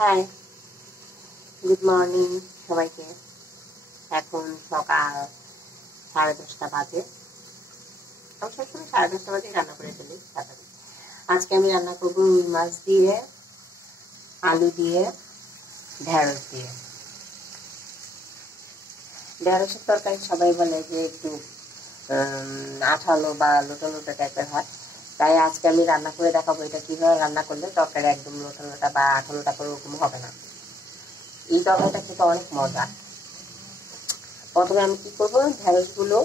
High, good morning সবাইকে। এখন সকাল 10:30 বাজে। আমি সবসময় 10:30 বাজে রান্না করে ফেলি। আজকে আমি রান্না করবো রুই মাছ দিয়ে, আলু দিয়ে, ঢেঁড়স দিয়ে। ঢেঁড়সের তরকারি সবাই বলে যে একটু আঠালো বা লোটা লোটা টাইপের হয়, তাই আজকে আমি রান্না করে দেখাবো এটা কিভাবে রান্না করলে তরকারি একদম লোটা লোটা বা আঠালোটা করে ওরকম হবে না। এই তরকারিটা খেতে অনেক মজা। প্রথমে আমি কি করবো, ঢেঁড়সগুলো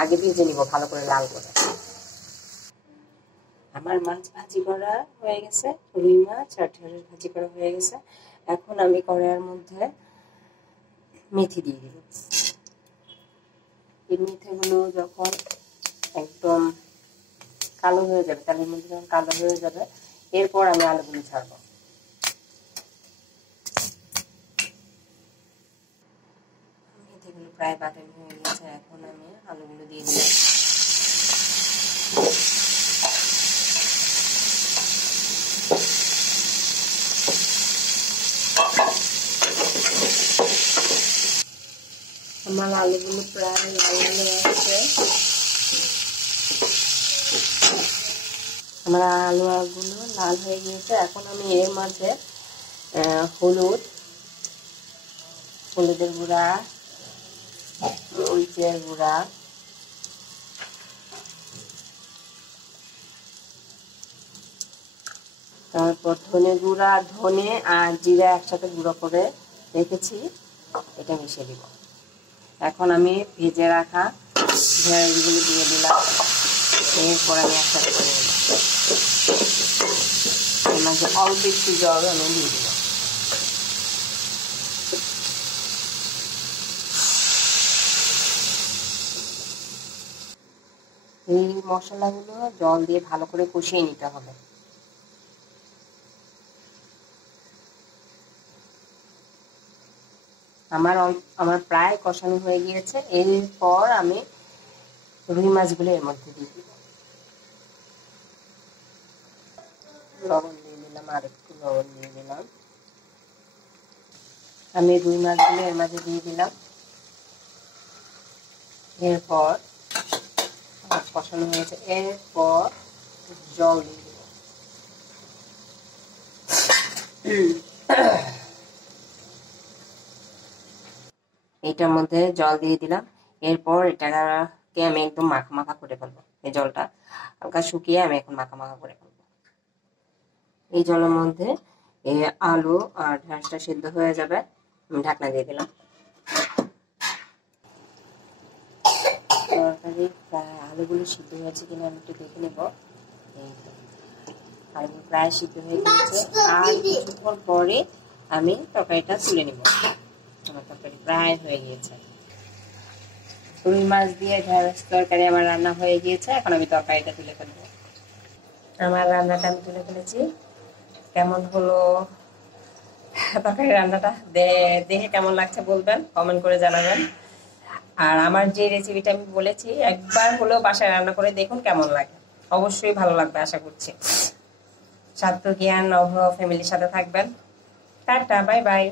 আগে ভেজে নিব ভালো করে লাল করে। আমার মাছ ভাজি করা হয়ে গেছে, রুই মাছ আর ঢেঁড়স ভাজি করা হয়ে গেছে। এখন আমি কড়াইয়ের মধ্যে মেথি দিয়ে দিব। এই মেথিগুলো যখন একদম কালো হয়ে যাবে, তেলের মধ্যে যখন কালো হয়ে যাবে, এরপর আমি আলুগুলো ছাড়বো। মেথিগুলো প্রায় বাটানো হয়ে গেছে, এখন আমি আলুগুলো দিয়ে দিলাম। আমার আলুগুলো প্রায় লাল হয়ে আসছে। আমার আলুগুলো লাল হয়ে গিয়েছে। এখন আমি এর মাঝে হলুদের গুঁড়া, মরিচের গুঁড়া, তারপর ধনে আর জিরা একসাথে গুঁড়ো করে রেখেছি, এটা মিশিয়ে দিব। এখন আমি ভেজে রাখা ঢেঁড়সগুলো দিয়ে দিলাম। এরপর আমি একসাথে করে নিলাম। এর মাঝে অল্প একটু জল আমি দিয়ে দিলাম। এই মশলাগুলো জল দিয়ে ভালো করে কষিয়ে নিতে হবে। আমার প্রায় কষানো হয়ে গিয়েছে। এরপর আমি রুই মাছগুলো এর মধ্যে দিয়ে দিব। লবণ দিয়ে দিলাম, আর একটু লবণ দিয়ে দিলাম। আমি রুই মাছগুলো এর মাঝে দিয়ে দিলাম। এরপর কষানো হয়েছে, এরপর জল দিয়ে দিব। এইটার মধ্যে জল দিয়ে দিলাম। এরপর এটাকে আমি একদম মাখা মাখা করে ফেলবো। এই জলটা হালকা শুকিয়ে আমি এখন মাখা মাখা করে ফেলবো। এই জলের মধ্যে এই আলু আর ঢেঁড়সটা সিদ্ধ হয়ে যাবে। আমি ঢাকনা দিয়ে দিলাম। তরকারি প্রায় আলুগুলো সিদ্ধ হয়েছে কিনা আমি একটু দেখে নেব। আলুগুলো প্রায় সিদ্ধ হয়ে গিয়েছে। আর কিছুক্ষণ পরে আমি তরকারিটা তুলে নিব। আমার তরকারি প্রায় হয়ে গিয়েছে। রুই মাছ দিয়ে ঢেঁড়স তরকারি আমার রান্না হয়ে গিয়েছে। এখন আমি তরকারিটা তুলে ফেলবো। আমার রান্নাটা আমি তুলে ফেলেছি। কেমন হলো তরকারি রান্নাটা দেখে কেমন লাগছে বলবেন, কমেন্ট করে জানাবেন। আর আমার যে রেসিপিটা আমি বলেছি একবার হলেও বাসায় রান্না করে দেখুন কেমন লাগে। অবশ্যই ভালো লাগবে আশা করছি। স্বাস্থ্য জ্ঞান অভ ফ্যামিলির সাথে থাকবেন। Tata, bye bye.